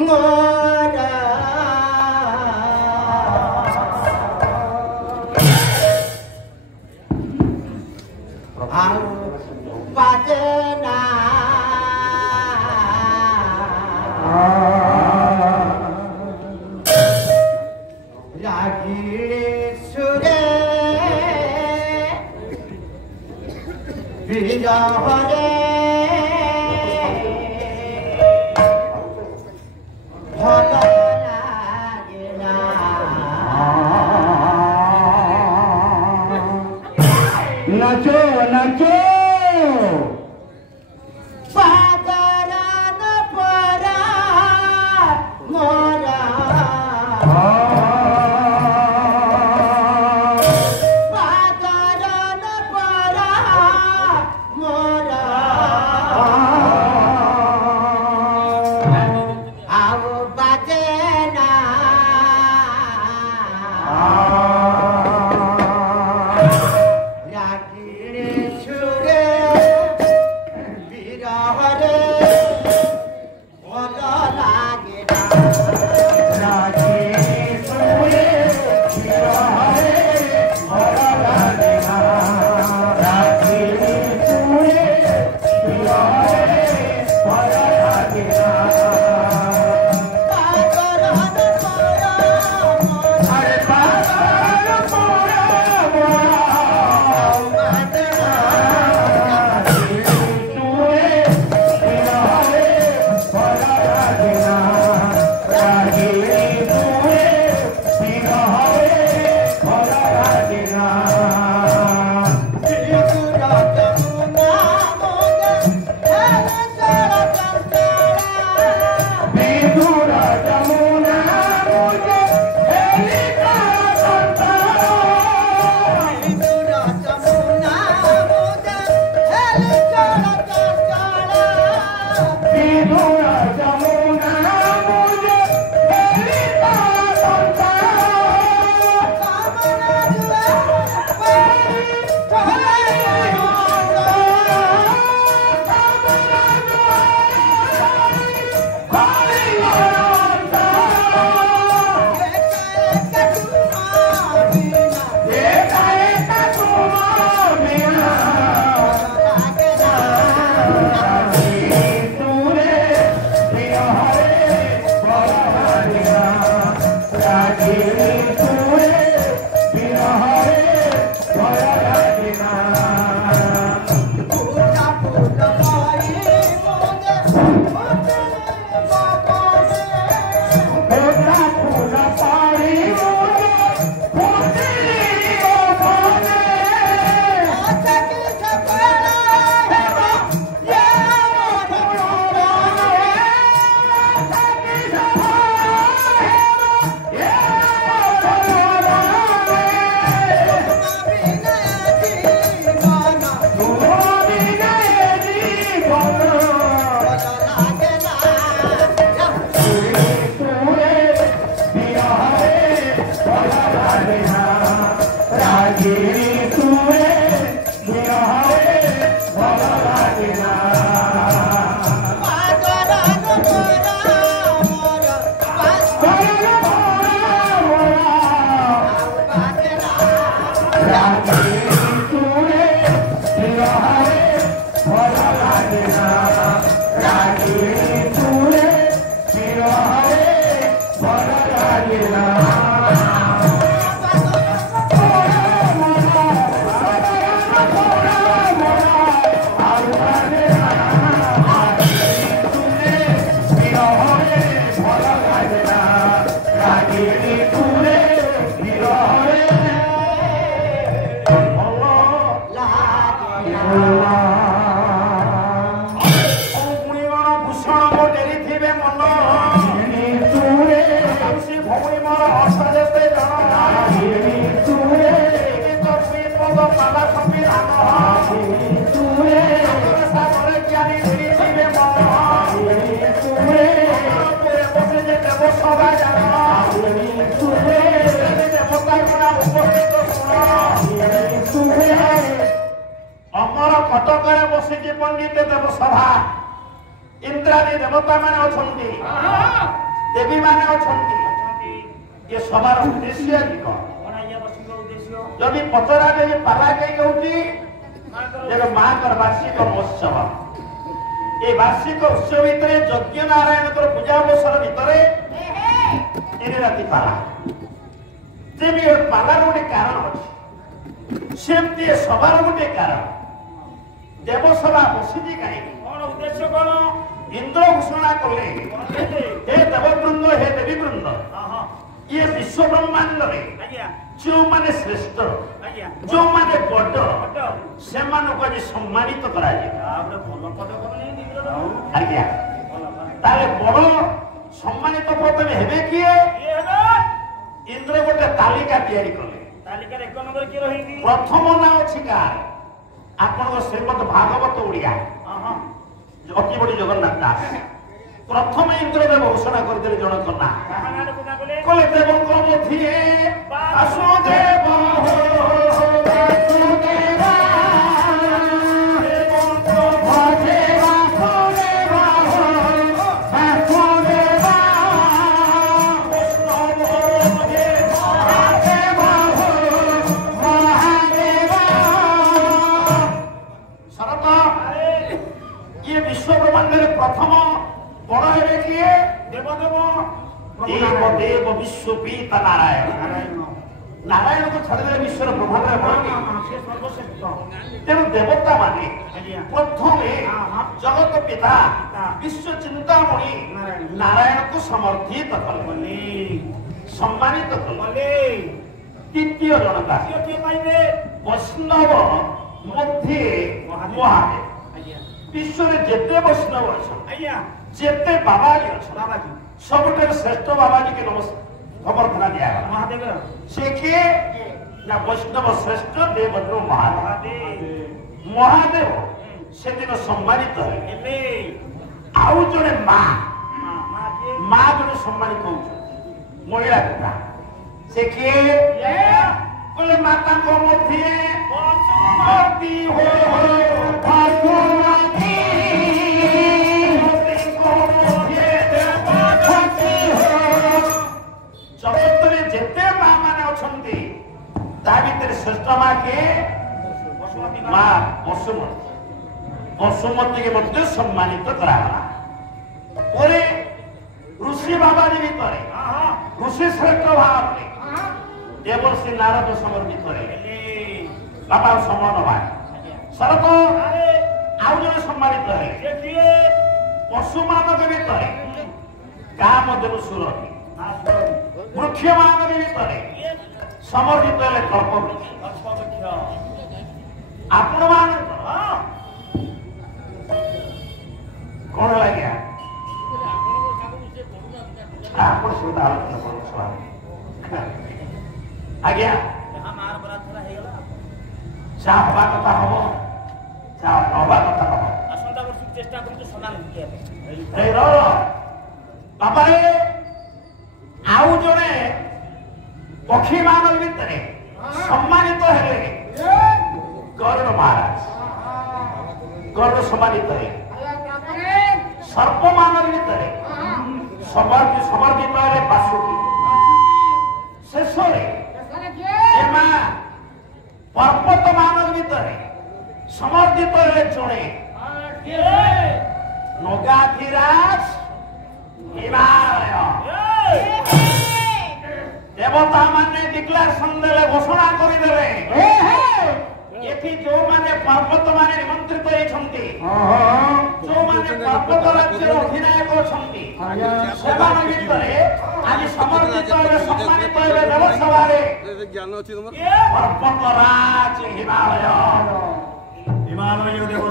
मोरा आओ बजना लागी सुरे बिरहरे नाचो नाचो पादरन परा मोरा पादरन परा मोरा आओ बजना अमर कटकर बसिकी पंडित देव सभा इंद्रादी देवता मान अच्छा ଦେବୀ ମାନେ ଅଛନ୍ତି ଏ ସଭାର ଉଦ୍ଦେଶ୍ୟ କି କଣ? ଯଦି ପଚରାବେ ଯେ ପାଲା କାହିଁ ହେଉଛି ତେବେ ମାଙ୍କର ବାର୍ଷିକ ମହୋତ୍ସବ। এই বার্ষিক উৎসব ভিতরে যজ্ঞ নারায়ণଙ୍କର ପୂଜା ଅବସର ଭିତରେ 3 ରାତି ପାଲା। ତେବେ ଏ ପାଲାର ଗୋଟେ କାରଣ ଅଛି, ସେମିତି ଏ ସଭାର ଗୋଟେ କାରଣ। ଦେବସଭା ବସିଛି କାହିଁକି? କଣ ଉଦ୍ଦେଶ୍ୟ କଣ? ଇନ୍ଦ୍ର ଘୋଷଣା କଲେ, ହେ ଦେବବୃନ୍ଦ, ହେ ଦେବୀବୃନ୍ଦ, ଇଏ ବିଶ୍ୱ ବ୍ରହ୍ମାଣ୍ଡରେ ଯେଉଁମାନେ ଶ୍ରେଷ୍ଠ, ଯେଉଁମାନେ ବଡ, ସେମାନଙ୍କୁ ଆଜି ସମ୍ମାନିତ କରାଯିବ। ଆଜ୍ଞା, ତାହେଲେ ବଡ ସମ୍ମାନିତ ପ୍ରଥମେ ହେବେ କିଏ? ଇନ୍ଦ୍ର ଗୋଟେ ତାଲିକା ତିଆରି କଲେ। ତାଲିକାର 1 ନମ୍ବର କିଏ ରହିଛି? ପ୍ରଥମ ନାଁ ଅଛି କାହାର? ଆପଣଙ୍କ ଶ୍ରୀମଦ ଭାଗବତ ଓଡ଼ିଆ ଅତି ବଡ଼ି ଜଗନ୍ନାଥ ଦାସ। ପ୍ରଥମେ ଇନ୍ଦ୍ରଦେବ ଘୋଷଣା କରିଦେଲେ ଜଣକ ନାଁ, କହିଲେ ଦେବଙ୍କ ମଧ୍ୟରେ ବାସୁଦେବ প্রথম বড় হবে কিয়ে? দেবদেব দেব বিশ্বপিতা নারায়ণ। নারায়ণকে ছাড়িদেলে বিশ্বর ব্রহ্মাণ্ডের বড় তেমন দেবতা মানে প্রথমে জগত পিতা বিশ্ব চিন্তামণি নারায়ণকে সমর্থিত কলে, সম্মানিত কলে। তৃতীয় জনতা বৈষ্ণব মধ্যে মহাদেব। বিশ্বরে যেতে বৈষ্ণব অଛନ୍ତି, যেতে বাবাজি অଛନ୍ତି, ସବୁଠାରୁ ଶ୍ରେଷ୍ଠ ବାବାଜୀকে ଅଭ୍ୟର୍ଥନା ଦିଆଗଲା। ମହାଦେବ ସେ କିଏ? ନା ବୈଷ୍ଣବ ଶ୍ରେଷ୍ଠ ଦେବଦେବ ମହାଦେବ। ମହାଦେବ ସେଦିନ ସମ୍ମାନିତ ହେଲେ। ଆଉ ଜଣେ ମା ଜଣେ ସମ୍ମାନିତ ହଉଛନ୍ତି, ମହିଳା ପିତା। ସେ କିଏ? କହିଲେ ମାତାଙ୍କ ମଧ୍ୟରେ ଜଗତରେ ଯେତେ ମା ମାନେ ଅଛନ୍ତି ତା ଭିତରେ ଶ୍ରେଷ୍ଠ ମା କିଏ? ମା ବସୁମତୀ। ବସୁମତୀকে ମଧ୍ୟ ସମ୍ମାନିତ କରାଗଲା। ପରେ ଋଷି ବାବାଜୀ ଭିତରେ ଋଷି ଶ୍ରେଷ୍ଠ ଭାବରେ ଦେବର୍ଷି ନାରଦ ସମର୍ପିତ ହେଲେ। ବାବା ସମନବାଦ ଶରତ ଆଉ ଜଣେ ସମ୍ମାନିତ ହେଲେ। ପଶୁମାନଙ୍କ ଭିତରେ କାହା ମଧ୍ୟରୁ ସୁରଭି, ବୃକ୍ଷମାନଙ୍କ ଭିତରେ ସମର୍ପିତ ହେଲେ କଳ୍ପବୃକ୍ଷ। ଆପଣ ମାନଙ୍କର କଣ ଆଜ୍ଞା? ଆପଣ ସେଟା ଆଲୋଚନା କରନ୍ତୁ ଆଜ୍ଞା। ଯାହା ହବା କଥା ହବ, ଯାହା ନବା କଥା ହବ। ଆସନ୍ତା ବର୍ଷକୁ ଚେଷ୍ଟା କରନ୍ତୁ ସମାନ ବାପାରେ। ଆଉ ଜଣେ ପକ୍ଷୀ ମାନଙ୍କ ଭିତରେ ସମ୍ମାନିତ ହେଲେ ଗରୁଡ଼ ମହାରାଜ। ଗରୁଡ଼ ସମ୍ମାନିତ ହେଲେ। ସର୍ପ ମାନଙ୍କ ଭିତରେ ସମର୍ପିତ ହେଲେ ବାସୁକି। ଶେଷରେ ପର୍ବତ ମାନଙ୍କ ଭିତରେ ସମର୍ପିତ ହେଲେ ଜଣେ ନଗାଧିରାଜ ହିମାଳୟ। ଦେବତା ମାନେ ଡିକ୍ଲାରେସନ ଦେଲେ, ଘୋଷଣା କରିଦେଲେ, ଏଠି ଯୋଉମାନେ ପର୍ବତ ମାନେ ନିମନ୍ତ୍ରିତ ହେଇଛନ୍ତି, ଯୋଉମାନେ ପର୍ବତ ରାଜ୍ୟର ଅଧିନାୟକ ଅଛନ୍ତି, ସେମାନଙ୍କ ଭିତରେ ଆଜି ସମର୍ପିତ ହେଲେ, ସମ୍ମାନିତ ହେଲେ ଦେବସଭାରେ ପର୍ବତ ରାଜ ହିମାଳୟ।